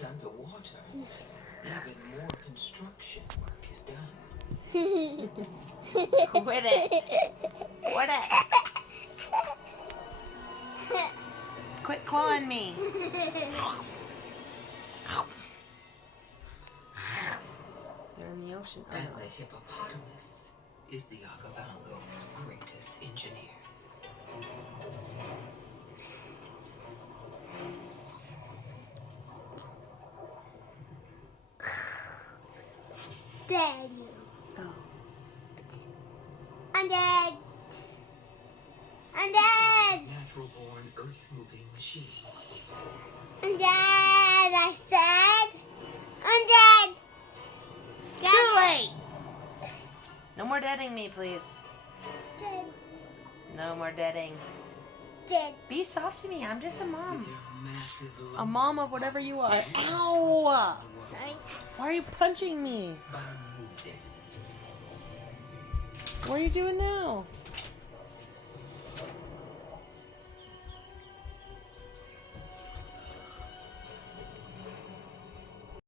But underwater, even more construction work is done. Quit it. Quit it. Quit clawing me. They're in the ocean. And the hippopotamus is the Okavango's greatest engineer. Daddy. Oh. I'm dead. I'm dead. Natural-born, earth-moving machine. I'm dead, I said. I'm dead. Too late. No more deading me, please. Dead. No more deading. Dead. Be soft to me. I'm just a mom. With their massive A mom of whatever you are. Ow! Sorry. Why are you punching me? by moving. What are you doing now?